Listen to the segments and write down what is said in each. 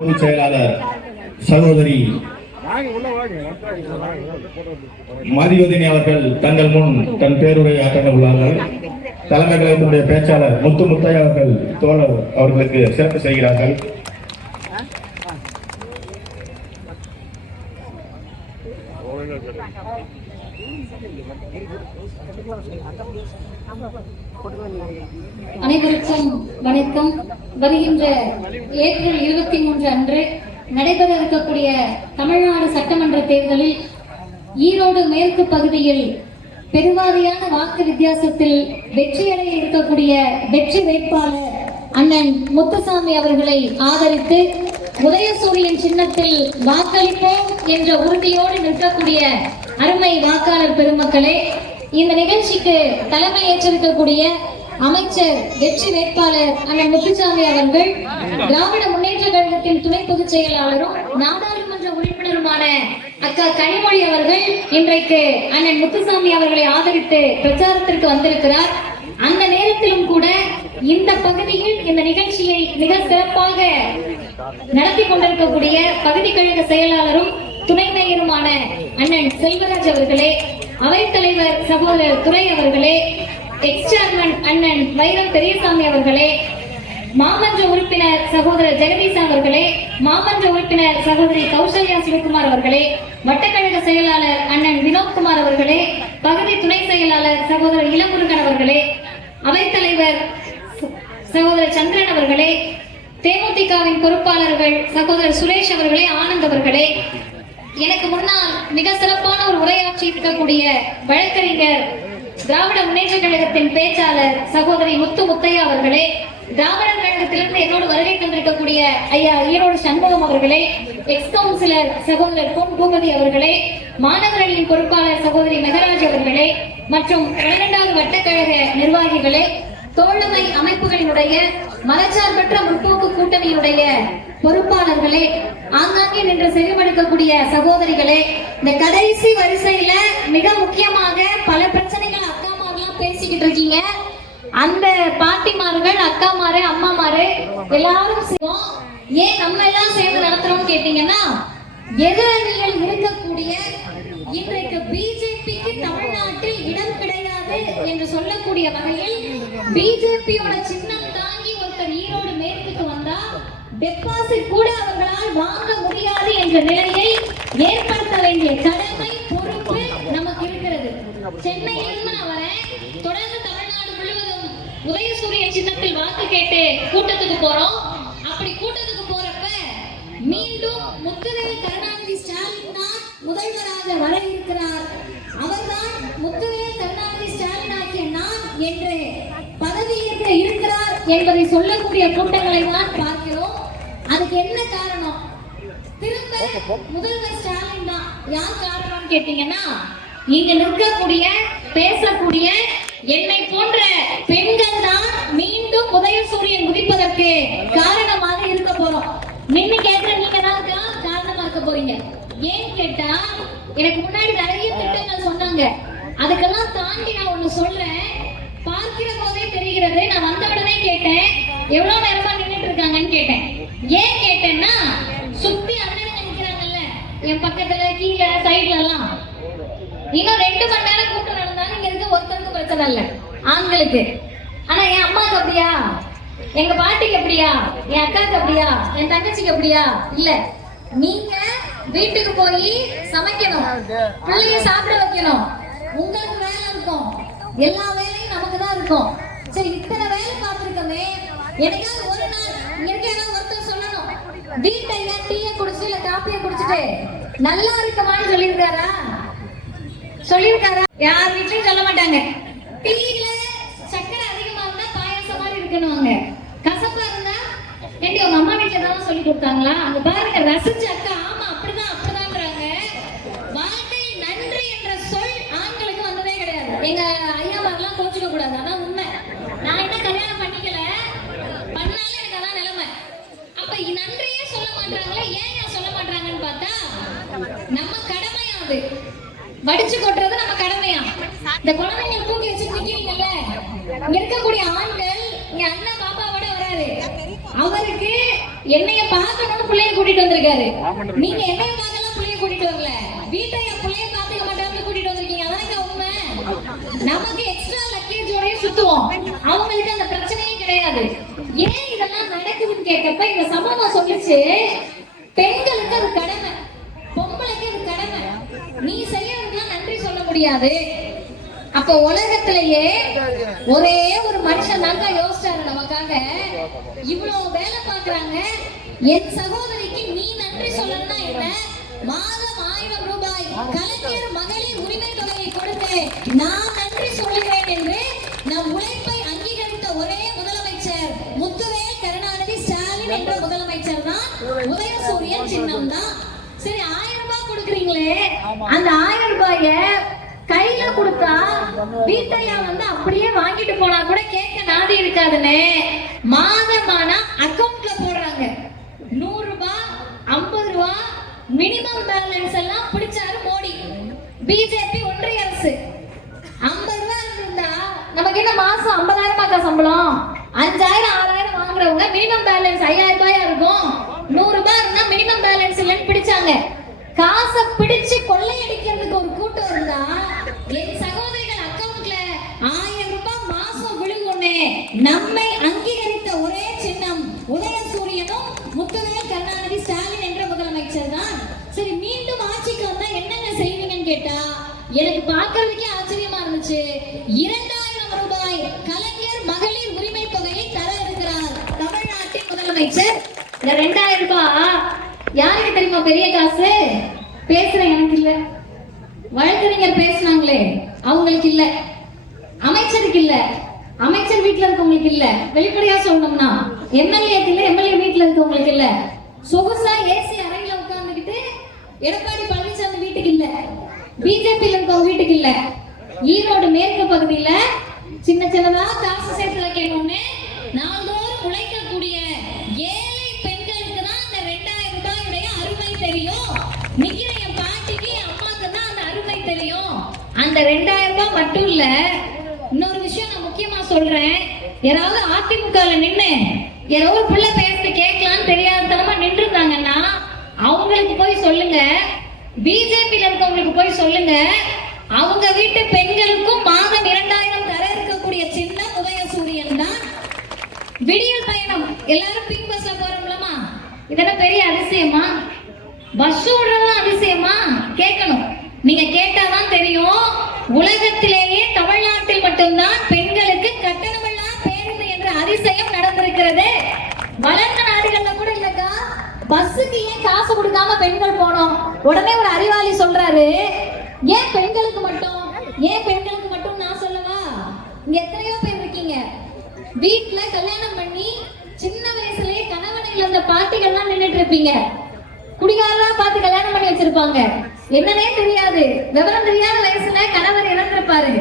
பொதுச் செயலாளர் சகோதரி மதிவதினி அவர்கள் தங்கள் முன் தன் பேருரை ஆற்ற உள்ளார்கள். தலைமை கழகத்தினுடைய பேச்சாளர் முத்தையா அவர்கள் தோழர் அவர்களுக்கு சிறப்பு செய்கிறார்கள். அனைவருக்கும் வணக்கம். வருகின்ற ஏப்ரல் 23 அன்று நடைபெற இருக்கக்கூடிய தமிழ்நாடு சட்டமன்ற தேர்தலில் ஈரோடு மேற்கு பகுதியில் பெருவாரியான வாக்கு வித்தியாசத்தில் வெற்றியடைய இருக்கக்கூடிய வெற்றி வேட்பாளர் அண்ணன் முத்துசாமி அவர்களை ஆதரித்து உதயசூரியன் சின்னத்தில் வாக்களிப்போம் என்ற உறுதியோடு நிற்கக்கூடிய அருமை வாக்காளர் பெருமக்களே, இந்த நிகழ்ச்சிக்கு தலைமை ஏற்றிருக்கக்கூடிய அமைச்சர் வெற்றி வேட்பாளர் அண்ணன் முத்துசாமி அவர்கள், திராவிட முன்னேற்ற கழகத்தின் துணை பொதுச் செயலாளரும் நாடாளுமன்ற உறுப்பினருமான அக்கா கனிமொழி அவர்கள் இன்றைக்கு அண்ணன் முத்துசாமி அவர்களை ஆதரித்து பிரச்சாரத்திற்கு வந்திருக்கிறார். அந்த நேரத்திலும் கூட இந்த பகுதியில் இந்த நிகழ்ச்சியை மிக சிறப்பாக நடத்தி கொண்டிருக்கக்கூடிய பகுதி கழக செயலாளரும் துணை மேயருமான அண்ணன் செல்வராஜ் அவர்களே, அவைத்தலைவர் சகோதரர் துரை அவர்களே, எக்ஸ் சேர்மன் அண்ணன் வைரம் பெரியசாமி அவர்களே, மாமன்ற உறுப்பினர் சகோதரர் ஜெகதீஷ் அவர்களே, மாமன்ற உறுப்பினர் சகோதரி கௌசல்யா சிவகுமார் அவர்களே, வட்டக்கழக செயலாளர் அண்ணன் வினோத்குமார் அவர்களே, பகுதி துணை செயலாளர் சகோதரர் இளமுருகன் அவர்களே, அவைத்தலைவர் சகோதரர் சந்திரன் அவர்களே, தேமுதிகவின் பொறுப்பாளர்கள் சகோதரர் சுரேஷ் அவர்களே, ஆனந்த் அவர்களே, எனக்கு முன்னால் மிக சிறப்பான ஒரு உரையாற்றி இருக்கக்கூடிய வழக்கறிஞர் திராவிட முன்னேற்ற கழகத்தின் பேச்சாளர் சகோதரி முத்தையா அவர்களே, திராவிடர் கழகத்திலிருந்து என்னோடு வருகை தந்திருக்கக்கூடிய ஐயா ஈரோடு சண்முகம் அவர்களே, எக்ஸ் கவுன்சிலர் சகோதரர் பொன் பூபதி அவர்களே, மாணவர்களின் பொறுப்பாளர் சகோதரி மெகராஜ் அவர்களே மற்றும் 12வது வட்டக்கழக நிர்வாகிகளே, தோழமை அமைப்புகளினுடைய மதச்சார்பற்ற முற்போக்கு கூட்டணியுடைய பொறுப்பாளர்களே, ஆங்காங்கே நின்று செவிமடுக்கக்கூடிய சகோதரிகளே, இந்த கடைசி வரிசையில மிக முக்கியமாக பல பிரச்சனைகள் அக்காமாரெல்லாம் பேசிக்கிட்டு இருக்கீங்க. அந்த பாட்டிமார்கள், அக்காமாரு, அம்மாமாரு எல்லாரும் செய்வோம். ஏன் நம்ம எல்லாம் சேர்ந்து நடத்துறோம் கேட்டீங்கன்னா, எதிரணியில் இருக்கக்கூடிய இன்றைக்கு பிஜேபிக்கு தமிழ்நாட்டில் இடம் கிடையாது என்று சொல்லக்கூடிய வகையில் பிஜேபியோட சின்னம் தாங்கி ஒருத்தர் ஈரோடு மேற்குக்கு வந்தா டெபாசிட் கூட அவர்களால் வாங்க முடியாது என்ற நிலையை ஏற்படுத்த வேண்டிய கடமை, பொறுப்பு நமக்கு இருக்கிறது. சென்னையிலிருந்து நான் வரேன். தொடர்ந்து தமிழ்நாடு முழுவதும் உதயசூரியன் சின்னத்தில் வாக்கு கேட்டு கூட்டத்துக்கு போறோம். அப்படி கூட்டத்துக்கு போறப்ப மீண்டும் முத்துவேல் கருணாநிதி ஸ்டாலின் தான் முதல்வராக வர இருக்கிறார். அவர்தான் முத்துவேல் கருணாநிதி ஸ்டாலின் ஆகிய நான் என்று பதவியேற்க இருக்கிறார் என்பதை சொல்லக்கூடிய கூட்டங்களை தான் பார்க்கிறோம். அதுக்கு என்ன காரணம்? திரும்ப முதல்வர் ஸ்டாலின் தான். யார் காரணம் கேட்டீங்கன்னா, இங்க நிற்கக்கூடிய பேசக்கூடிய என்னை போன்ற பெண்கள் தான் மீண்டும் உதயசூரியன் உதிப்பதற்கு காரணமாக இருக்க போறோம். நின்னு கேட்கிற நீங்க தான் காரணமா இருக்க போறீங்க. ஏன் கேட்டா, எனக்கு முன்னாடி நிறைய திட்டங்கள் சொன்னாங்க. அதுக்கெல்லாம் தாண்டி நான் ஒண்ணு சொல்றேன். பார்க்கிற போதே தெரிகிறது. நான் வந்த உடனே கேட்டேன், எவ்வளவு நேரமா நின்றுட்டு இருக்காங்கன்னு கேட்டேன். ஏன் கேட்டேன்னா, சுத்தி அண்ணனுங்க நிக்கிறாங்கல்ல, என் பக்கத்துல கீழே சைட்ல எல்லாம், இன்னும் 2 மணி நேரம் கூட்டம் நடந்தாலும் இங்க இருக்க ஒருத்தருக்கு பிரச்சனை இல்ல, ஆண்களுக்கு. ஆனா என் அம்மாவுக்கு அப்படியா, எங்க பாட்டிக்கு அப்படியா, என் அக்காவுக்கு அப்படியா, என் தங்கச்சிக்கு அப்படியா இல்ல. நீங்க வீட்டுக்கு போய் சமைக்கணும், பிள்ளைய சாப்பிட வைக்கணும், உங்களுக்கு வேலை இருக்கும், எல்லா வேலையும் நமக்கு தான் இருக்கும். சரி, இத்தனை வேலை பார்த்துருக்கோமே, எனக்காவது ஒரு நாள் இங்க இருக்க ஒருத்தர் சொல்லணும், வீட்டையில டீயை குடிச்சு இல்ல காப்பியை குடிச்சிட்டு நல்லா இருக்கமான்னு சொல்லியிருக்காரா? சொல்லியிருக்காரா? யார் வீட்லயும் சொல்ல மாட்டாங்க. டீல சக்கரை அதிகமா இருந்தா பாயாசம் மாதிரி இருக்கணுவாங்க, கசப்பா இருந்தா ஏண்டி உங்க அம்மா வீட்டுல தான் சொல்லி கொடுத்தாங்களா? அங்க பாருங்க, ரசிச்ச அக்கா, ஆமா அப்படிதான் அப்படிதான்றாங்க. வாழ்க்கையில் நன்றி என்ற சொல் ஆண்களுக்கு வந்ததே கிடையாது. எங்க ஐயாமாரெல்லாம் கோச்சுக்க கூடாது, அதான் உண்மை. நான் என்ன கல்யாணம் பண்ணிக்கல, பண்ணாலே எனக்கு அதான் நிலைமை. அப்ப நன்றியே சொல்ல மாட்டாங்களே, ஏன் சொல்ல மாட்டாங்கன்னு பார்த்தா, நம்ம கடமையா அது வடிச்சு கொட்டுறது நம்ம கடமையா. இந்த குழந்தைங்களை தூக்கி வச்சு நிக்கிறீங்கல்ல, இருக்கக்கூடிய ஆண்கள் இங்க அண்ணன் பாப்பாவோட வராது, அவருக்கு என்னைய பார்க்கணும்னு பிள்ளைய கூட்டிட்டு வந்திருக்காரு. நீங்க என்னைய பார்க்கலாம் பிள்ளைய கூட்டிட்டு வரல, வீட்டை என் பிள்ளைய பார்த்துக்க மாட்டாங்க கூட்டிட்டு வந்திருக்கீங்க. அதானே உண்மை. நமக்கு எக்ஸ்ட்ரா லக்கேஜோடய சுத்துவோம், அவங்களுக்கு அந்த பிரச்சனையே கிடையாது. ஏன் இதெல்லாம் நடக்குதுன்னு கேட்கப்ப இந்த சமூகம் சொல்லுச்சு, பெண்களுக்கு அது கடமை, பொம்பளைக்கு அது கடமை. நீ செய்யறதுலாம் நன்றி சொல்ல முடியாது. அப்ப உலகத்திலேயே ஒரே ஒரு மனுஷன் தாங்க யோசிச்சாரு நமக்காக. இவ்வளவு வேலை பாக்குறாங்க, என் சகோதரிக்கு நீ நன்றி சொல்லணும்னா என்ன, மாதம் 1000 ரூபாய் கலைஞர் மகளிர் உரிமை தொகையை கொடுத்து நான் நன்றி சொல்லுகிறேன் என்று நம் உழைப்பை அங்கீகரித்த ஒரே முதலமைச்சர் முத்துவேல் கருணாநிதி ஸ்டாலின் என்ற முதலமைச்சர் தான். உதயசூரியன் சின்னம் தான். சரி, 1000 ரூபாய் கொடுக்குறீங்களே, அந்த 1000 ரூபாய கையில கொடுத்தா வீட்டையா வந்து அப்படியே வாங்கிட்டு போனா கூட கேட்க நாதி இருக்காதுன்னு மாதமான அக்கவுண்ட்ல போடுறாங்க. 100 ரூபாய் 50 ரூபாய் மினிமம் பேலன்ஸ் எல்லாம் பிடிச்சாரு மோடி. பிஜேபி ஒன்றிய அரசு 50 ரூபாய் இருந்தா நமக்கு என்ன மாசம் 50,000 சம்பளம், 5000 6000 வாங்குறவங்க மினிமம் பேலன்ஸ் 5000 ரூபாயா இருக்கும். 100 ரூபாய் இருந்தா மினிமம் பேலன்ஸ் இல்லைன்னு பிடிச்சாங்க. காசை பிடிச்சு கொள்ளையடிக்கிறதுக்கு ஒரு கூட்டம் இருந்தா என் சகோதரிகள் அக்கவுண்ட்ல 1000 ரூபாய் மாசம் விழுகும்னு நம்மை அங்கீகரித்த ஒரே சின்னம் உதயசூரியனும் முத்துவேல் கருணாநிதி ஸ்டாலின் என்ற முதலமைச்சர் தான். சரி, மீண்டும் ஆட்சிக்கு வந்தா என்னென்ன செய்வீங்கன்னு கேட்டா எனக்கு பார்க்கறதுக்கே ஆச்சரியமா இருந்துச்சு. 2000 ரூபாய் கலைஞர் மகளிர் உரிமை தொகையை தர இருக்கிறார் தமிழ்நாட்டின் முதலமைச்சர். இந்த 2000 ரூபாய் யாருக்கு தெரியுமா பெரிய காசு? பேசுற எனக்கு இல்ல, வழக்கறிஞர் பேசினாங்களே அவங்களுக்கு இல்ல, அமைச்சருக்கு இல்ல, அமைச்சர் வீட்டுல இருக்கவங்களுக்கு இல்ல, வெளிப்படையா சொல்லணும்னா எம்எல்ஏக்கு இல்ல, எம்எல்ஏ வீட்டுல இருக்கவங்களுக்கு இல்ல, சொகுசா ஏசி அறையில உட்கார்ந்துகிட்டு எடப்பாடி பழனிசாமி வீட்டுக்கு இல்ல, பிஜேபியில இருக்கவங்க வீட்டுக்கு இல்ல, ஈரோடு மேற்கு பகுதியில சின்ன சின்னதா காசு சேர்த்து வைக்கணும்னு நாள்தோறும் உழைக்கக்கூடிய ஏழை பெண்களுக்கு தான் அந்த 2000 ரூபாயுடைய அருமை தெரியும். நிக்கிற என் பாட்டிக்கு என் அம்மாக்கு தான் அந்த அருமை தெரியும். அந்த 2000 ரூபாய் மட்டும் இல்ல, இன்னொரு விஷயம் நான் முக்கியமா சொல்றேன். யாராவது அதிமுகல நின்னு யாரோ ஒரு பிள்ளை பேசிட்டு கேட்கலான்னு தெரியாதனமா நின்று இருந்தாங்கன்னா அவங்களுக்கு போய் சொல்லுங்க, பிஜேபியில இருக்கவங்களுக்கு போய் சொல்லுங்க, அவங்க வீட்டு பெண்களுக்கும் மாதம் 2000 தர இருக்கக்கூடிய சின்னம் உதயசூரியன் தான். விடியல் பயணம் எல்லாரும் பிங்க் பஸ்ல போறோம்லமா, இதெல்லாம் பெரிய அதிசயமா? பஸ் விடுறதா அதிசயமா? கேட்கணும். நீங்க கேட்டாதான் தெரியும். உலகத்திலேயே தமிழ்நாட்டில் மட்டும்தான் பெண்களுக்கு கட்டணமில்லா பேருந்து என்ற அதிசயம் நடந்திருக்கிறது. வளர்ந்த நாடுகள்ல கூட இல்லக்கா. பஸ்ஸுக்கு ஏன் காசு கொடுக்காம பெண்கள் போனோம்? உடனே ஒரு அறிவாளி சொல்றாரு, ஏன் பெண்களுக்கு மட்டும், ஏன் பெண்களுக்கு மட்டும் நான் சொல்லவா? இங்க எத்தனையோ பேர் இருக்கீங்க, வீட்டுல கல்யாணம் பண்ணி சின்ன வயசுலயே கணவனை இழந்த பாட்டிகள்லாம் நின்றுட்டு இருப்பீங்க. குடிகாரா பார்த்து கல்யாணம் பண்ணி வச்சிருப்பாங்க, என்னன்னே தெரியாது, விவரம் தெரியாத வயசுல கணவர் இறந்திருப்பாரு.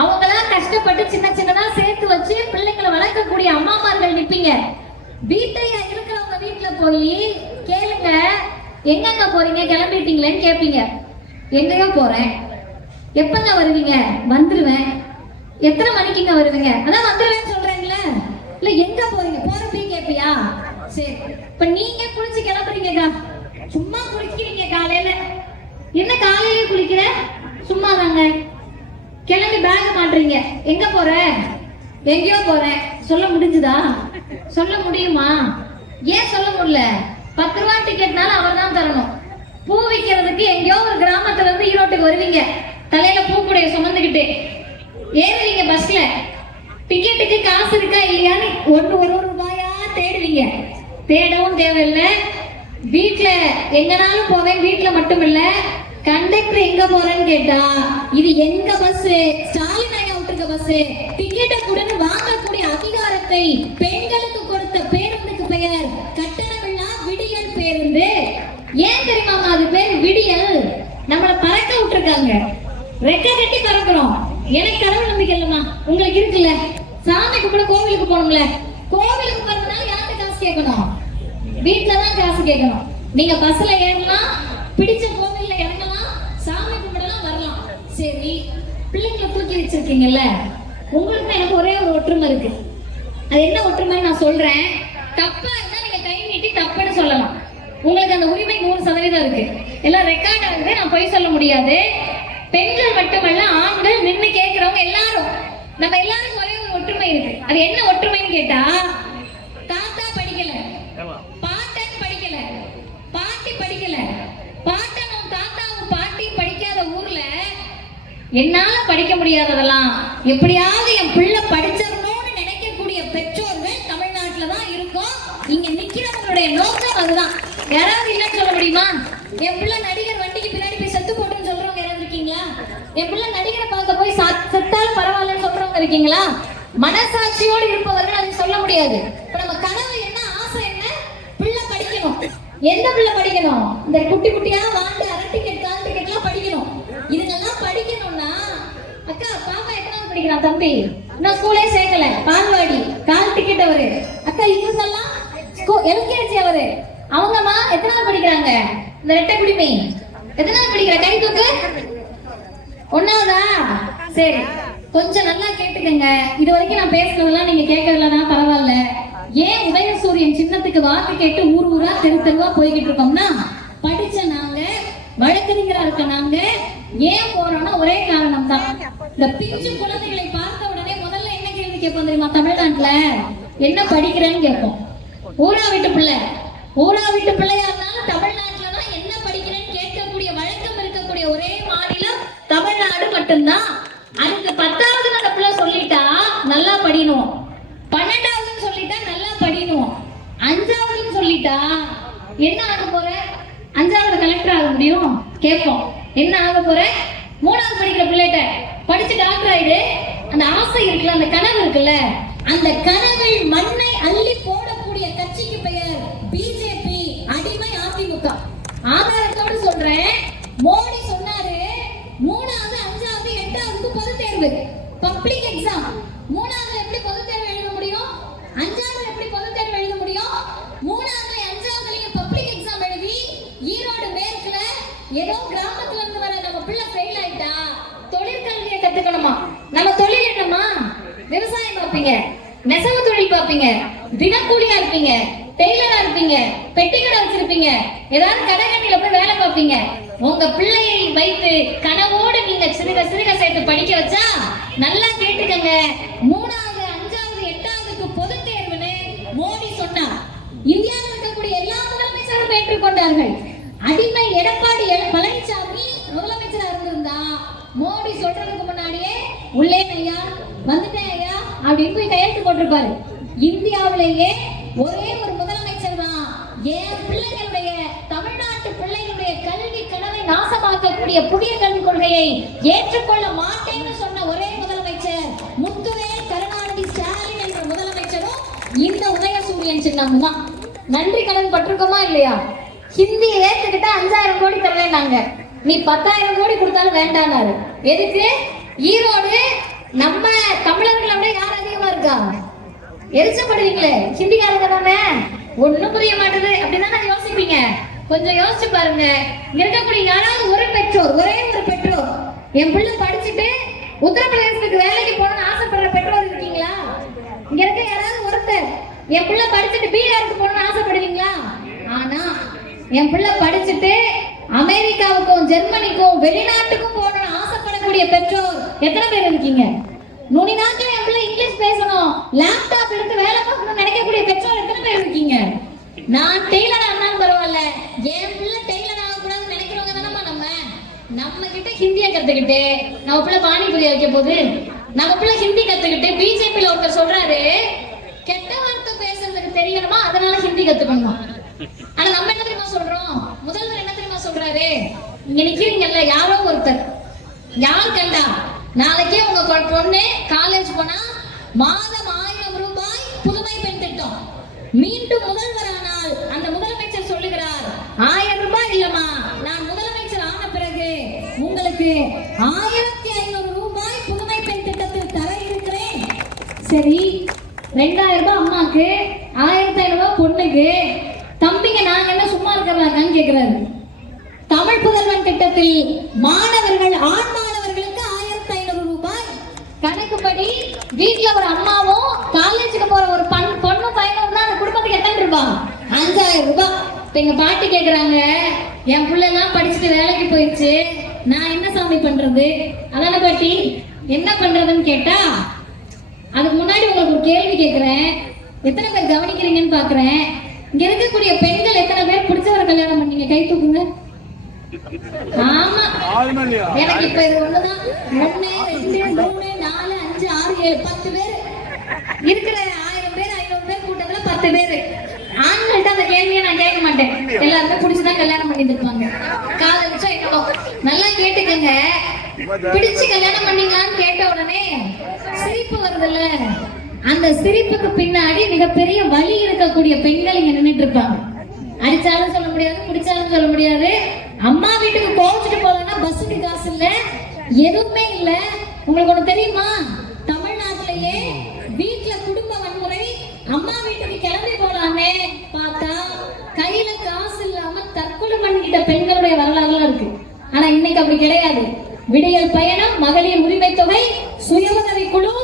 அவங்களாம் கஷ்டப்பட்டு சின்ன சின்னதா சேர்த்து வச்சு பிள்ளைங்களை வளர்க்கக்கூடிய அம்மாமார்கள் நிப்பீங்க. வீட்டையா இருக்கிறவங்க வீட்டுல போய் கேளுங்க, எங்கங்க போறீங்க, கிளம்பிட்டீங்களேன்னு கேட்பீங்க. எங்கேயோ போறேன். எப்பங்க வருவீங்க? வந்துருவேன். எத்தனை மணிக்குங்க வருவீங்க? அதான் வந்துருவேன்னு சொல்றேன்ல. இல்ல எங்க போறீங்க? போறப்பே கேப்பியா? சரி, இப்ப நீங்க குளிச்சு கிளம்புறீங்கக்கா, சும்மா குளிக்கிறீங்க காலையில. என்ன காலையில குளிக்கிற? சும்மா தாங்க. கிளம்பி பேக் மாட்டுறீங்க. எங்க போற? எங்கேயோ போறேன். சொல்ல முடிஞ்சுதா? சொல்ல முடியுமா? ஏன் சொல்ல முடியல? 10 ரூபாய் டிக்கெட்னால அவர் தான் தரணும். பூ விற்கிறதுக்கு எங்கேயோ ஒரு கிராமத்துல இருந்து ஈரோட்டுக்கு வருவீங்க, தலையில பூக்குடைய சுமந்துக்கிட்டு ஏறுவீங்க பஸ்ல. டிக்கெட்டுக்கு காசு இருக்கா இல்லையான்னு ஒரு ரூபாயா தேடுவீங்க. தேடவும் தேவையில்லை. வீட்டுல எங்கனாலும் போவேன், வீட்டுல மட்டும் இல்ல, கண்டக்டர் எங்க போறேன்னு கேட்டா இது எங்க பஸ், ஸ்டாலின் ஐயா விட்டுருக்க பஸ், டிக்கெட்டை கொடுன்னு வாங்கக்கூடிய அதிகாரத்தை பெண்களுக்கு கொடுத்த பேருந்துக்கு பெயர் கட்டணமில்லா விடியல் பேருந்து. ஏன் தெரியுமாமா அது பேர் விடியல்? நம்மளை பறக்க விட்டுருக்காங்க, ரெக்க கட்டி பறக்கிறோம். எனக்கு கடவுள் நம்பிக்கை இல்லம்மா, உங்களுக்கு இருக்குல்ல. சாமிக்கு கூட கோவிலுக்கு போகணும்ல, கோவிலுக்கு போறதுனால யார்கிட்ட காசு கேட்கணும்? வீட்டுலதான் காசு கேட்கணும். நீங்க பஸ்ல ஏறலாம், பிடிச்ச கோவில்ல இறங்கலாம், சாமி கும்பிடலாம், வரலாம். சரி, பிள்ளைங்களை தூக்கி வச்சிருக்கீங்கல்ல, உங்களுக்கு எனக்கு ஒரே ஒரு ஒற்றுமை இருக்கு. அது என்ன ஒற்றுமை நான் சொல்றேன். தப்பா இருந்தா நீங்க கை நீட்டி தப்புன்னு சொல்லலாம். உங்களுக்கு அந்த உரிமை 100% இருக்கு. எல்லாம் ரெக்கார்ட் ஆகுது, நான் பொய் சொல்ல முடியாது. பெண்கள் மட்டுமல்ல, ஆண்கள் நின்று கேட்கிறவங்க எல்லாரும், நம்ம எல்லாருக்கும் ஒரே ஒரு ஒற்றுமை இருக்கு. அது என்ன ஒற்றுமைன்னு கேட்டா, தாத்தா படிக்கல, பாட்டன் படிக்கல, பாட்டி படிக்கல, பாட்டனும் தாத்தாவும் பாட்டி படிக்காத ஊர்ல என்னால படிக்க முடியாததெல்லாம் எப்படியாவது என் பிள்ளை படிச்சிடணும்னு நினைக்கக்கூடிய பெற்றோர்கள் தமிழ்நாட்டுல தான் இருக்கும். இங்க நிக்கிறவங்களுடைய நோக்கம் அதுதான். யாராவது இல்லைன்னு சொல்ல முடியுமா? என் பிள்ளை நடிகர் வண்டிக்கு பின்னாடி போய் செத்து போட்டுன்னு சொல்றவங்க யாராவது இருக்கீங்களா? என் பிள்ளை நடிகரை பார்க்க போய் செத்தாலும் பரவாயில்லன்னு சொல்றவங்க இருக்கீங்களா? மனசாட்சியோடு இருப்பவர்கள் அதை சொல்ல முடியாது. இப்ப நம்ம கனவு என்ன, ஆசை என்ன? பிள்ளை படிக்கணும். எந்த பிள்ளை படிக்கணும்? இந்த குட்டி குட்டியா வாண்டு அரை டிக்கெட் கால் டிக்கெட்லாம் படிக்கணும். இதுங்கெல்லாம் படிக்கணும்னா, அக்கா பாப்பா எத்தனாவது படிக்கிறான் தம்பி? இன்னும் ஸ்கூலே சேர்க்கல, பால்வாடி, கால் டிக்கெட் அவரு. அக்கா இவங்கெல்லாம் எல்கேஜி அவரு. அவங்கம்மா எத்தனாவது படிக்கிறாங்க? இந்த ரெட்டை குடிமை எத்தனாவது படிக்கிற? கை தூக்கு. ஒன்னாவதா? சரி, கொஞ்சம் நல்லா கேட்டுக்கங்க. இது வரைக்கும் நான் பேசுறதெல்லாம் நீங்க கேட்கறதுலனா பரவாயில்ல. ஏன் உதயசூரியன் சின்னத்துக்கு வாக்கு கேட்டு ஊர் ஊரா தெரு தெருவா போய்கிட்டு இருக்கோம்னா, படிச்ச நாங்க, வழக்கறிஞரா இருக்க நாங்க ஏன் போறோம்னா ஒரே காரணம் தான். இந்த பிஞ்சு குழந்தைகளை பார்த்த உடனே முதல்ல என்ன கேள்வி கேட்போம் தெரியுமா? தமிழ்நாட்டுல என்ன படிக்கிறேன்னு கேட்போம். ஊரா வீட்டு பிள்ளை, ஊரா வீட்டு பிள்ளையா இருந்தாலும் தமிழ்நாட்டுலதான் என்ன படிக்கிறேன்னு கேட்கக்கூடிய வழக்கம் இருக்கக்கூடிய ஒரே மாநிலம் தமிழ்நாடு மட்டும்தான். அதுக்கு 10வது அந்த பிள்ளை சொல்லிட்டா நல்லா படிக்கணும், 12வதுன்னு சொல்லிட்டா நல்லா படிக்கணும், 5வதுன்னு சொல்லிட்டா என்ன ஆக போற? 5வது கலெக்டர் ஆக முடியும் கேட்போம். என்ன ஆக போற? 3வது படிக்கிற பிள்ளைகிட்ட படிச்சு டாக்டர் ஆயிடு. அந்த ஆசை இருக்குல்ல, அந்த கனவு இருக்குல்ல, அந்த கனவில் மண்ணை அள்ளி போடக்கூடிய கட்சிக்கு பெயர் பிஜேபி, அடிமை அதிமுக. ஆதாரத்தோடு சொல்றேன். மோடி சொன்னாரு 3வது 5வது 8வது பொது தேர்வு, பப்ளிக் எக்ஸாம். 3வது எப்படி பொது தேர்வு எழுத முடியும்? 5வது எப்படி பொது தேர்வு எழுத முடியும்? 3வது 5வதுலயும் பப்ளிக் எக்ஸாம் எழுதி ஈரோடு மேற்குல ஏதோ கிராமத்துல இருந்து வர நம்ம பிள்ளை ஃபெயில் ஆயிட்டா தொழிற்கல்வியை கத்துக்கணுமா? நம்ம தொழில் என்னமா? விவசாயம் பார்ப்பீங்க, நெசவு தொழில் பார்ப்பீங்க, தினக்கூலியா இருப்பீங்க, டெய்லரா இருப்பீங்க, பெட்டிக்கடை வச்சிருப்பீங்க, ஏதாவது கடைகண்ணில போய் வேலை பார்ப்பீங்க. உங்க பிள்ளையை வைத்து கனவோடு நீங்க சிறுக சிறுக சேர்த்து படிக்க வச்சா நல்லா கேட்டுக்கங்க, 3வது 5வது 8வதுக்கு பொது தேர்வுன்னு மோடி சொன்னார். இந்தியாவில் இருக்கக்கூடிய எல்லா முதலமைச்சரும் ஏற்றுக்கொண்டார்கள். அடிமை எடப்பாடி பழனிசாமி முதலமைச்சரா இருந்திருந்தா மோடி சொல்றதுக்கு முன்னாடியே உள்ளே ஐயா வந்துட்டேன் ஐயா அப்படின்னு போய் கையெழுத்து போட்டிருப்பாரு. இந்தியாவிலேயே ஒரே ஒரு முதலமைச்சர் தான் என் பிள்ளைகளுடைய, தமிழ்நாட்டு பிள்ளைகளுடைய கல்வி கனவை நாசமாக்கக்கூடிய புதிய கல்விக் கொள்கையை ஏற்றுக்கொள்ள மாட்டேன்னு சொன்ன ஒரே முதலமைச்சர் முத்துவேல் கருணாநிதி ஸ்டாலின் என்ற முதலமைச்சரும் இந்த உதயசூரியன் சின்னம் தான். நன்றி கடன் பட்டிருக்கோமா இல்லையா? ஹிந்தி ஏத்துக்கிட்டா 5000 கோடி தருவேன் நாங்க, நீ 10,000 கோடி கொடுத்தாலும் வேண்டானாரு. எதுக்கு? ஈரோடு நம்ம தமிழர்களை விட யார் அதிகமா இருக்கா? எரிச்சப்படுவீங்களே, ஹிந்திக்காரங்க தானே, ஒண்ணும் புரிய மாட்டேது அப்படிதான் யோசிப்பீங்க. கொஞ்சம் யோசிச்சு பாருங்க. இங்க இருக்கக்கூடிய யாராவது ஒரு பெற்றோர், ஒரே ஒரு பெற்றோர், என் பிள்ளை படிச்சுட்டு உத்தரப்பிரதேசத்துக்கு வேலைக்கு போகணும்னு ஆசைப்படுற பெற்றோர் இருக்கீங்களா? இங்க இருக்க யாராவது ஒருத்தர் என் பிள்ளை படிச்சுட்டு பீகாருக்கு போகணும்னு ஆசைப்படுவீங்களா? ஆனா என் பிள்ளை படிச்சுட்டு அமெரிக்காவுக்கும் ஜெர்மனிக்கும் வெளிநாட்டுக்கும் போகணும்னு ஆசைப்படக்கூடிய பெற்றோர் எத்தனை பேர் இருக்கீங்க? நுனி நாட்கள் என் பிள்ளை இங்கிலீஷ் பேசணும், லேப்டாப் எடுத்து வேலை பார்க்கணும்னு நினைக்கக்கூடிய பெற்றோர் எத்தனை பேர் இருக்கீங்க? நான் டெய்லர் ஆனாலும் பரவாயில்ல, என் பிள்ளை டெய்லர் ஆகக்கூடாதுன்னு நினைக்கிறவங்க தானே நம்ம கிட்ட ஹிந்தியை கத்துக்கிட்டு நம்ம பிள்ளை பானிபூரி வைக்க போகுது. நம்ம பிள்ளை ஹிந்தி கத்துக்கிட்டு பிஜேபியில ஒருத்தர் சொல்றாரு கெட்ட வார்த்தை பேசுறதுக்கு தெரியணுமா, அதனால ஹிந்தி கத்துக்கணுமா. ஆனா நம்ம என்ன தெரியுமா சொல்றோம்? முதல்வர் என்ன தெரியுமா சொல்றாரு? இங்க நிக்கிறீங்கல்ல யாரோ ஒருத்தர், யார் கண்டா நாளைக்கே உங்க பொண்ணு காலேஜ் போனா மாதம் 1000 ரூபாய் புதுமை பெண் திட்டம். மீண்டும் முதல்வர் ஆனால் அந்த முதலமைச்சர் சொல்லுகிறார் 1000 ரூபாய் இல்லம்மா, நான் முதலமைச்சர் ஆன பிறகு உங்களுக்கு 1500 ரூபாய் புதுமை பெண் திட்டத்தில் தர இருக்கிறேன். சரி, 2000 ரூபாய் அம்மாக்கு, 1500 ரூபாய் பொண்ணுக்கு, தம்பிங்க நாங்க என்ன சும்மா இருக்கிறாங்கன்னு கேட்கிறாரு. தமிழ் புதல்வன் திட்டத்தில் மாணவர்கள், ஆண் மாணவர்களுக்கு 1500 ரூபாய், கணக்குப்படி வீட்டுல ஒரு அம்மாவும் காலேஜுக்கு போற ஒரு பொண்ணும் பையனும் தான் அந்த குடும்பத்துக்கு எத்தனை ரூபாய்? 5000 ரூபாய். இப்ப எங்க பாட்டி கேக்குறாங்க, என் பிள்ளை எல்லாம் படிச்சுட்டு வேலைக்கு போயிடுச்சு, நான் என்ன சாமி பண்றது? அதான பாட்டி, என்ன பண்றதுன்னு கேட்டா, அதுக்கு முன்னாடி உங்களுக்கு ஒரு கேள்வி கேட்கிறேன், எத்தனை பேர் கவனிக்கிறீங்கன்னு பாக்குறேன். இங்க இருக்கக்கூடிய பெண்கள் எத்தனை பேர் பிடிச்சவரை கல்யாணம் பண்ணீங்க? கை தூக்குங்க. ஆமா, எனக்கு இப்ப இது ஒண்ணுதான். 1 2 3 4 5 6 7 10 பேர் இருக்கிற 1000 பேர் 500 பேர் கூட்டத்துல 10 பேர். ஆண்கள்ட்ட அந்த கேள்வியை நான் கேட்க மாட்டேன், எல்லாருமே பிடிச்சுதான் கல்யாணம் பண்ணிட்டு இருப்பாங்க. காதலிச்சா என்னோ நல்லா கேட்டுக்கங்க. பிடிச்சு கல்யாணம் பண்ணீங்களான்னு கேட்ட உடனே சிரிப்பு வருதுல்ல, அந்த சிரிப்புக்கு பின்னாடி மிகப்பெரிய வலி இருக்கக்கூடிய பெண்கள் இங்க நின்றுட்டு இருப்பாங்க. அடிச்சாலும் சொல்ல முடியாது, பிடிச்சாலும் சொல்ல முடியாது. அம்மா வீட்டுக்கு கோவிச்சுட்டு போகலன்னா பஸ்ஸுக்கு காசு இல்ல, எதுவுமே இல்ல. உங்களுக்கு ஒண்ணு தெரியுமா? தமிழ்நாட்டிலேயே வீட்டுல குடும்ப வன்முறை, அம்மா வீட்டுக்கு கிளம்பி போலாமே பார்த்தா கையில காசு இல்லாம தற்கொலை பண்ணிக்கிட்ட பெண்களுடைய வரலாறுலாம் இருக்கு. ஆனா இன்னைக்கு அப்படி கிடையாது. விடியல் பயணம், மகளிர் உரிமை தொகை, சுய உதவி குழு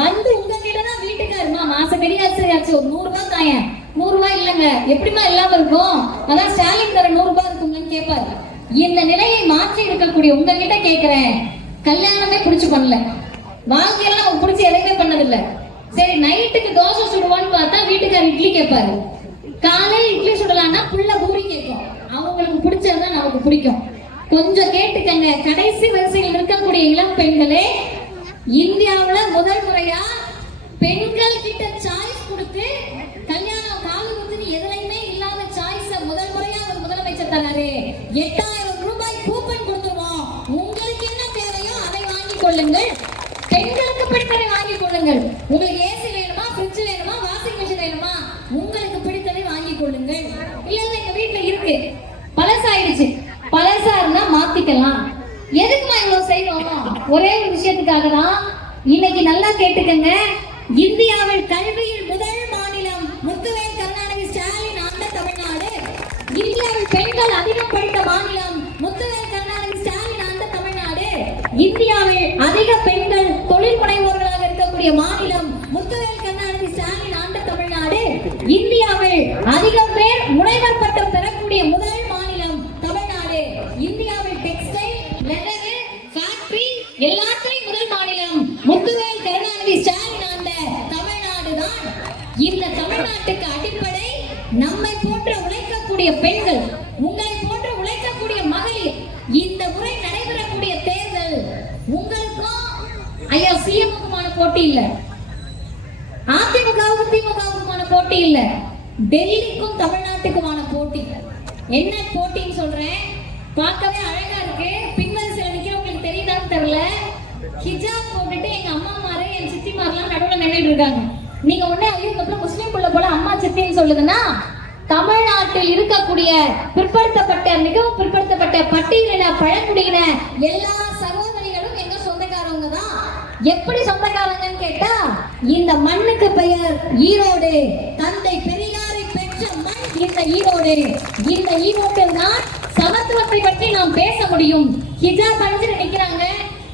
வந்து உங்ககிட்ட தான் வீட்டுக்காருமா மாச கடியாச்சு ஒரு 100 ரூபாய் தாயன். 100 ரூபாய் இல்லங்க, எப்படிமா இல்லாம இருக்கும்? அதான் ஸ்டாலின் தர 100 ரூபாய் இருக்குங்கன்னு கேட்பாரு. இந்த நிலையை மாற்றி இருக்கக்கூடிய உங்ககிட்ட கேட்கிறேன், கல்யாணமே பிடிச்சு பண்ணல, வாழ்க்கையெல்லாம் நமக்கு பிடிச்சி எதையுமே பண்ணதில்ல. சரி, நைட்டுக்கு தோசை சுடுவான்னு பார்த்தா வீட்டுக்காரர் இட்லி கேட்பாரு. காலையில் இட்லி சுடலான்னா புள்ள பூரி கேட்கும். அவங்களுக்கு பிடிச்சதுதான் நமக்கு பிடிக்கும். கொஞ்சம் கேட்டுக்கங்க. கடைசி வரிசையில் இருக்கக்கூடிய இளம் பெண்களே, இந்தியாவுல முதல் முறையா பெண்கள் கிட்ட சாய்ஸ் கொடுத்து கல்யாணம் காலத்துக்கு எதுலையுமே இல்லாத சாய்ஸ முதல் முறையா ஒரு முதலமைச்சர் தராரு. 8000 ரூபாய் கூப்பன் கொடுத்துருவோம். உங்களுக்கு என்ன தேவையோ அதை வாங்கிக் கொள்ளுங்கள், பெண்களுக்கு பிடித்ததை வாங்கிக் கொள்ளுங்கள். உங்களுக்கு ஏசி வேணுமா, ஃப்ரிட்ஜ் வேணுமா, வாஷிங் மிஷின் வேணுமா, உங்களுக்கு பிடித்ததை வாங்கிக் கொள்ளுங்கள். இல்ல எங்க வீட்டுல இருக்கு, பழசாயிடுச்சு, பழசா இருந்தா மாத்திக்கலாம். எதுக்குமா இவ்வளவு செய்யணும்? ஒரே ஒரு விஷயத்துக்காக தான். இன்னைக்கு நல்லா கேட்டுக்கங்க, இந்தியாவில் கல்வியில் முதல் மாநிலம் முத்துவேல் கருணாநிதி ஸ்டாலின் ஆண்ட தமிழ்நாடு. இந்தியாவில் பெண்கள் அதிகம் படித்த மாநிலம் முத்துவேல் கருணாநிதி ஸ்டாலின் ஆண்ட தமிழ்நாடு. இந்தியாவில் அதிக பெண்கள் தொழில் முனைவோர்களாக இருக்கக்கூடிய மாநிலம் முத்துவேல் கருணாநிதி ஸ்டாலின் ஆண்ட தமிழ்நாடு. இந்தியாவில் அதிகம் பேர் முனைவர் பட்டம் பெறக்கூடிய முதல் மாநிலம் தமிழ்நாடு. இந்தியாவில் டெக்ஸ்டைல், லெதர், ஃபேக்டரி எல்லாத்தையும் முதல் மாநிலம் முத்துவேல் கருணாநிதி ஸ்டாலின் ஆண்ட தமிழ்நாடு தான். இந்த தமிழ்நாட்டுக்கு அடிப்படை நம்மை போன்ற உழைக்கக்கூடிய பெண்கள், உங்களை போன்ற உழைக்கக்கூடிய மகளிர். இந்த முறை நடைபெறக்கூடிய தேர்தல் உங்களுக்கும் ஐயா சிஎம்முக்குமான போட்டி இல்ல, அதிமுகவுக்கும் திமுகவுக்குமான போட்டி இல்ல, டெல்லிக்கும் தமிழ்நாட்டுக்குமான போட்டி. என்ன போட்டின்னு சொல்றேன், பார்க்கவே அழகா இருக்கு. பின்வரிசையில நிக்கிறவங்களுக்கு தெரியுதான்னு தெரியல, ஹிஜாப் போட்டுட்டு எங்க அம்மா மாரு என் சித்தி மாரெல்லாம் நடுவுல நின்றுட்டு இருக்காங்க. நீங்க உடனே அதுக்கப்புறம் முஸ்லீம் புள்ள போல அம்மா சித்தின்னு சொல்லுதுன்னா, தமிழ்நாட்டில் இருக்கக்கூடிய பிற்படுத்தப்பட்ட, மிகவும் பிற்படுத்தப்பட்ட பட்டியலின பழங்குடியின எல்லா சகோதரிகளும் எங்க சொந்தக்காரவங்க தான். எப்படி சொந்தக்காரங்கன்னு கேட்டா, இந்த மண்ணுக்கு பெயர் ஈரோடு. தந்தை பெரியாரை பெற்ற மண் இந்த ஈரோடு. இந்த ஈரோட்டில் தான் சமத்துவத்தை பற்றி நாம் பேச முடியும். ஹிஜாப் அணிஞ்சிட்டு நிக்கிறாங்க,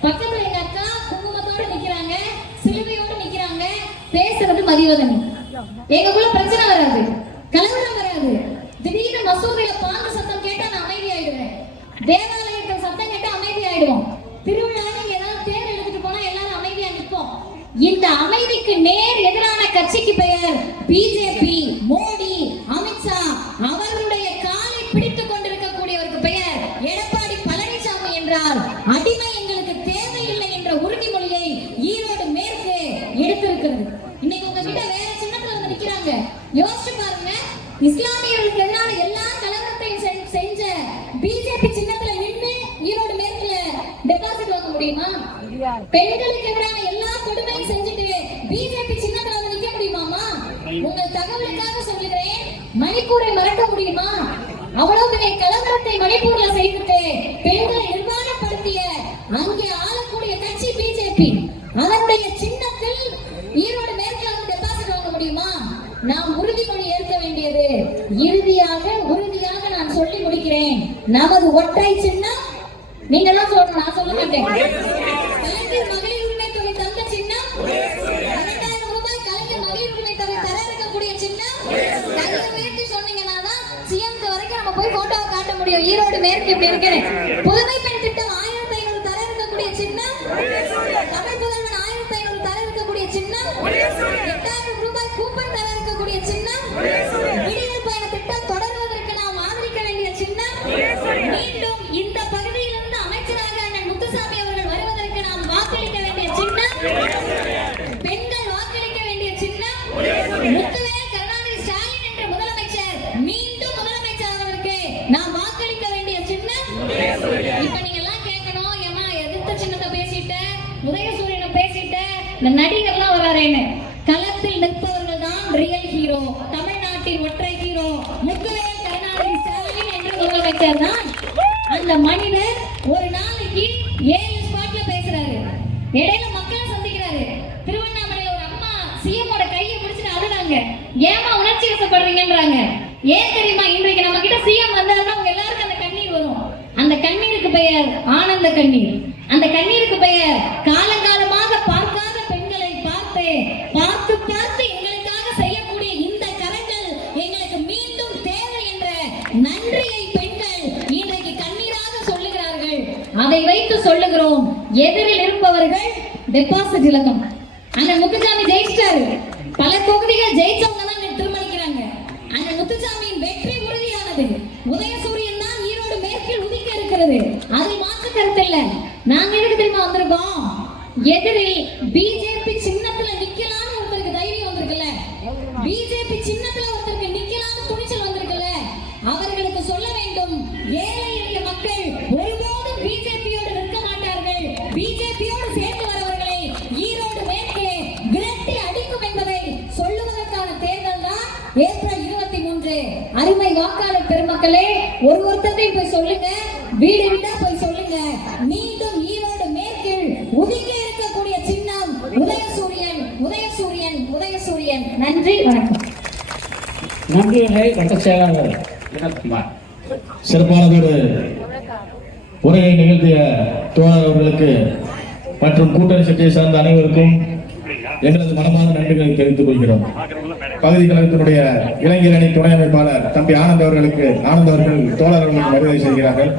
பக்கத்துல எங்க அக்கா குங்குமத்தோட நிக்கிறாங்க, சிலுவையோட நிக்கிறாங்க. பேசுறது மதிவதனி. எங்களுக்குள்ள பிரச்சனை வராது, கலவரம் வராது. திடீர்னு மசூதியில பாங்க சத்தம் கேட்டா நான் அமைதி ஆயிடுவேன், தேவாலயத்தில் சத்தம் கேட்டா அமைதி ஆயிடுவோம், திருவிழாவில் ஏதாவது தேர் எடுத்துட்டு போனா எல்லாரும் அமைதியா நிற்போம். இந்த அமைதிக்கு நேர் எதிரான கட்சிக்கு பெயர் பிஜேபி. மோடி, அமித்ஷா அவர்களுடைய காலை பிடித்துக் கொண்டிருக்கக்கூடியவருக்கு பெயர் எடப்பாடி பழனிசாமி என்றால் அடிமை எங்களுக்கு தேவையில்லை என்ற உறுதிமொழியை ஈரோடு மேற்கு எடுத்திருக்கிறது. இன்னைக்கு உங்ககிட்ட வேற சின்னத்துல வந்து நிக்கிறாங்க. யோசிச்சு பாருங்க, இஸ்லாமியர்களுக்கு எதிரான எல்லா கலவரத்தையும் செஞ்ச பிஜேபி சின்னத்துல நின்று ஈரோடு மேற்குல டெபாசிட் வாங்க முடியுமா? பெண்களுக்கு எதிரான எல்லா கொடுமையும் செஞ்சுட்டு பிஜேபி சின்னத்துல வந்து நிக்க முடியுமாமா? உங்கள் தகவலுக்காக சொல்லுகிறேன், மணிப்பூரை மறக்க முடியுமா? அவ்வளவு பெரிய கலவரத்தை மணிப்பூர்ல செய்துட்டு பெண்களை நிர்வாணப்படுத்திய அங்கே ஆளக்கூடிய கட்சி பிஜேபி. அதனுடைய சின்னத்தில் ஈரோடு மேற்குல வந்து டெபாசிட் வாங்க முடியுமா? நாம் உறுதிமொழி ஏற்க வேண்டியது. இறுதியாக உறுதியாக நான் சொல்லி முடிக்கிறேன், நமது ஒற்றை சின்னம். நீங்க எல்லாம் சொல்லணும், நான் சொல்ல மாட்டேன். மகளிர் உரிமை தொகை தந்த நம்மளுடைய ஈரோடு மேற்கு இப்படி இருக்கிறேன். புதுமை பெண் திட்டம் 1500 தர இருக்கக்கூடிய சின்னம், தமிழ் புதல்வன் 1500 தர இருக்கக்கூடிய சின்னம், 8000 ரூபாய் கூப்பன் தர இருக்கக்கூடிய சின்னம், விடியல் பயண திட்டம் தொடர்வதற்கு நாம் ஆதரிக்க வேண்டிய சின்னம், மீண்டும் இந்த பகுதியிலிருந்து அமைச்சராக அண்ணன் முத்துசாமி அவர்கள் வருவதற்கு நாம் வாக்களிக்க வேண்டிய சின்னம், பெண்கள் வாக்களிக்க வேண்டிய சின்னம், முத்துவேல் கருணாநிதி ஸ்டாலின் என்ற முதலமைச்சர் மீண்டும் முதலமைச்சர் அவருக்கு நாம் வாக்களிக்க வேண்டிய சின்னம். இப்ப நீங்க எல்லாம் கேட்கணும், ஏமா எதிர்த்த சின்னத்தை பேசிட்டு உதயசூரியனை பேசிட்டு இந்த நடிகர்லாம் வராரேன்னு. களத்தில் நிற்பவர்கள் தான் ரியல் ஹீரோ, தமிழ்நாட்டின் ஒற்றை ஹீரோ முத்துவேல் கருணாநிதி ஸ்டாலின் என்ற முதலமைச்சர் தான். அந்த மனிதர் ஒரு நாளைக்கு 7 ஸ்பாட்ல பேசுறாரு, இடையில மக்களை சந்திக்கிறாரு. திருவண்ணாமலையில ஒரு அம்மா சிஎம்மோட கையை பிடிச்சிட்டு அழுறாங்க, ஏமா உணர்ச்சி வசப்படுறீங்கன்றாங்க. ஏன் தெரியுமா, இன்றைக்கு நம்ம கிட்ட சிஎம் வந்தாருன்னா அவங்க எல்லாருக்கும் அந்த கண்ணீர் வரும். அந்த கண்ணீருக்கு பெயர் ஆனந்த கண்ணீர். அந்த கண்ணீருக்கு பெயர் காலங்காலமாக பார்க்காத பெண்களை பார்த்து பார்த்து பார்த்து எங்களுக்காக செய்யக்கூடிய இந்த கரங்கள் எங்களுக்கு மீண்டும் தேவை என்ற நன்றியை பெண்கள் இன்றைக்கு கண்ணீராக சொல்லுகிறார்கள். அதை வைத்து சொல்லுகிறோம், எதிரில் இருப்பவர்கள் டெபாசிட் இலக்கம். அந்த முத்துசாமி ஜெயிச்சிட்டாரு, பல தொகுதிகள் ஜெயிச்சவங்க தான் திருமணிக்கிறாங்க. அந்த முத்துசாமியின் வெற்றி உறுதியானது. உதயசூரியன் தான் ஈரோடு மேற்கில் உதிக்க இருக்கிறது, அதில் மாற்று கருத்து இல்ல. நாங்க எதுக்கு தெரியுமா வந்திருக்கோம், எதிரில் பிஜேபி சின்னத்துல நிக்கலாம்னு ஒருத்தருக்கு தைரியம் வந்திருக்குல்ல, பிஜேபி சின்னத்துல ஒருத்தருக்கு நிக்கலாம்னு துணிச்சல் வந்திருக்குல்ல, அவர்களுக்கு சொல்ல வேண்டும், ஏழை எளிய மக்கள் ஒருபோதும் பிஜேபியோடு நிற்க மாட்டார்கள். பிஜேபியோடு சேர்ந்து வரவர்களை ஈரோடு மேற்கே விரட்டி அடிக்கும் என்பதை சொல்லுவதற்கான தேர்தல் தான் ஏப்ரல் 23. அருமை வாக்காளர் பெருமக்களே, ஒருத்தரையும் போய் சொல்லுங்க, வீடு வீடா போய் சொல்லுங்க, மீண்டும் ஈரோடு மேற்கில் உதிக்க இருக்கக்கூடிய சின்னம் உதயசூரியன், உதயசூரியன், உதயசூரியன். நன்றி, வணக்கம். நன்றிகளை வட்ட செயலாளர் வினோத்குமார். சிறப்பானதொரு உரையை நிகழ்த்திய தோழர் அவர்களுக்கு மற்றும் கூட்டணி கட்சியை சார்ந்த அனைவருக்கும் எங்களது மனமான நன்றிகளை தெரிவித்துக் கொள்கிறோம். பகுதி கழகத்தினுடைய இளைஞர் அணி துணை அமைப்பாளர் தம்பி ஆனந்த் அவர்கள் தோழர் அவர்களுக்கு மரியாதை செய்கிறார்கள்.